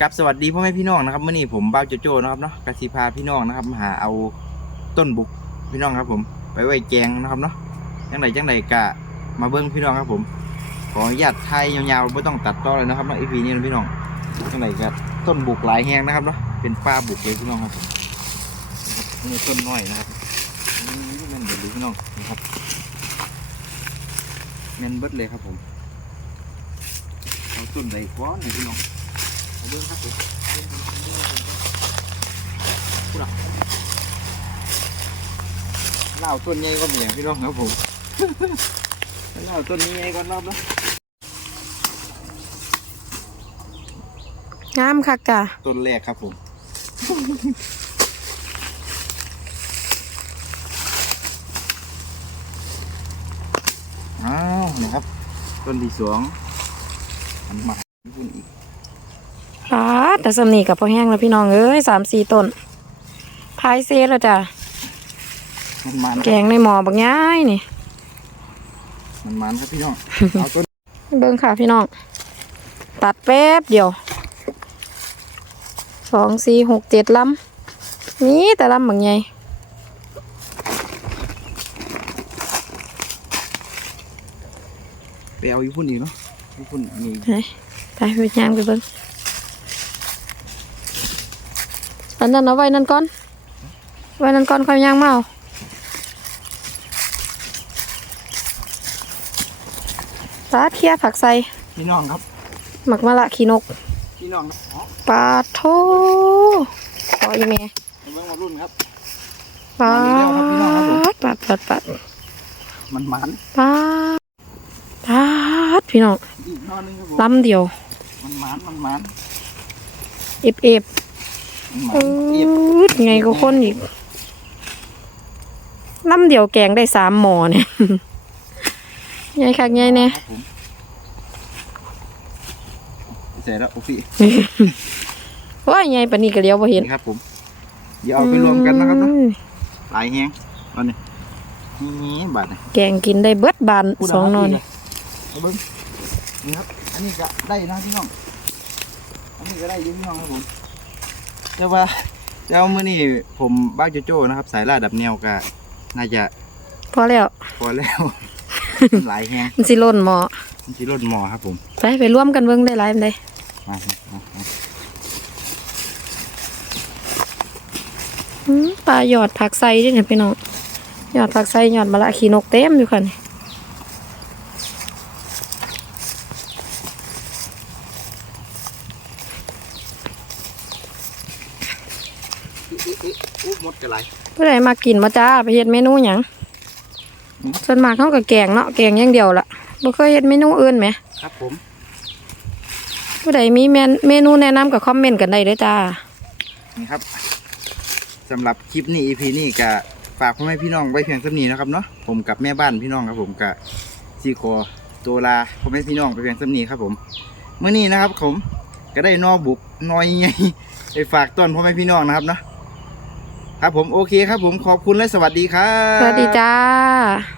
กับสวัสดีพ่อแม่พี่น้องนะครับเมื่อนี้ผมบ้าโจโจ้นะครับเนาะกระสิพาพี่น้องนะครับมาหาเอาต้นบุกพี่น้องครับ ผมไปไว้แกงนะครับเนาะจังไดจังไดกะมาเบิ้งพี่น้องครับผมขออนุญาตไทยยาวๆไม่ต้องตัดต่อเลยนะครับเนาะอีพีนี้นะพี่น้องจังไดกะต้นบุกหลายแหงนะครับเนาะเป็นป้าบุกเลยพี่น้องครับผมนี่ต้นน้อยนะครับนี่แม่นเบิดเลยพี่น้องนะครับแม่นเบิดเลยครับผมเอาต้นใดก้อนนี่พี่น้อง เอาเบิ้งครับผมพูดอะเล่าต้นใหญ่ก็มีอย่างพี่น้องครับผมเล่าต้นนี้ใหญ่ก่อนรอบแล้วงามคักจ้ะต้นแรกครับผมอ้าวนะครับ ต้นที่สองอันมาพุ่นอีก อ่าแต่สำนีกับพอแห้งแล้วพี่น้องเอ้ยสามสี่ต้นพายเซแล้วจ้ะมันมันแกงในหม้อบักง่ายนี่มันมันครับพี่น้องเอาต้นเบิ่งค่ะพี่น้อง ตัดแป๊บเดียวสองสี่หกเจ็ดลำนี่แต่ลำบางไงไปเอาอยู่พุ่นอีกเนาะอยู่พุ่นมีไปไปไปย่างไปเบิ่งอั นนั้นเอาไว้นั่นก่อน ไว้นั่นก่อนค่อยย่างมาเอาตาเคียผักใส่พี่น้องครับ หมักมะละขีนก พี่น้องครับอ๋อปลาโทขออีเมเบิ่งมารุ่นครับปลามาอีกแล้วครับพี่น้องครับผมปัดปัดปัดมันมันปลาปลาดพี่น้องอีกนอนนึงครับผมลำเดียว มันมันมันมันเอฟเอฟมันมัน อืเอียบดไงก็คนอีกลำเดียวแกงได้สามหมอเนี่ยไงคักไงเนี่ยครับผมเสร็จแล้วโอ้พี่ว่าไงปานนี้ก็เลี้ยวบ่เห็นนี่ครับผมเดี๋ยวเอาไปรวมกันนะครับเนาะอืมหลายแฮงตอนนี้นี่บาทนี่แกงกินได้เบิดบานพูดสองนอนเอาเบิ้งนี่ครับ อันนี้ก็ได้นะพี่น้อง อันนี้ก็ได้อยุ่พี่น้องครับผม แต่ว่าเจ้ามื่อนี้ผมบ้าโจโจ้นะครับ สายล่าดับแนวก็น่าจะพอแล้วพอแล้ว หลายแฮงมันสิล่นหมอมันที่รถหมอครับผม ไปไปร่วมกันเบิ่งได้หลายปานใดมามามาอืมปลาหยอดผักไส้ด้วยเนี่ยพี่น้องหยอดผักไส้หยอดมะละขีนกเต็มอยู่ค่ะนี่ เมดกันไรผู้ใดมากินมาจ้าไปเฮ็ดเมนูหยังส่วนมากเขาก็แกงเนาะแกงอย่างเดียวละบ่เคยเฮ็ดเมนูอื่นไหมครับผมผู้ใดมีแมนเมนูแนะนำก็คอมเมนต์กันได้เด้อจ้านี่ครับสำหรับคลิปนี้ EP นี้ก็ฝากพ่อแม่พี่น้องไว้เพียงเท่านี้นะครับเนาะผมกับแม่บ้านพี่น้องครับผมกับซีคอตัวลาพ่อแม่พี่น้องไปเพียงเท่านี้ครับผมเมื่อนี้นะครับผมก็ได้นอบุกน้อยใหญ่ไปฝากต้นพ่อแม่พี่น้องนะครับเนาะ ครับผมโอเคครับผมขอบคุณและสวัสดีครับ สวัสดีจ้า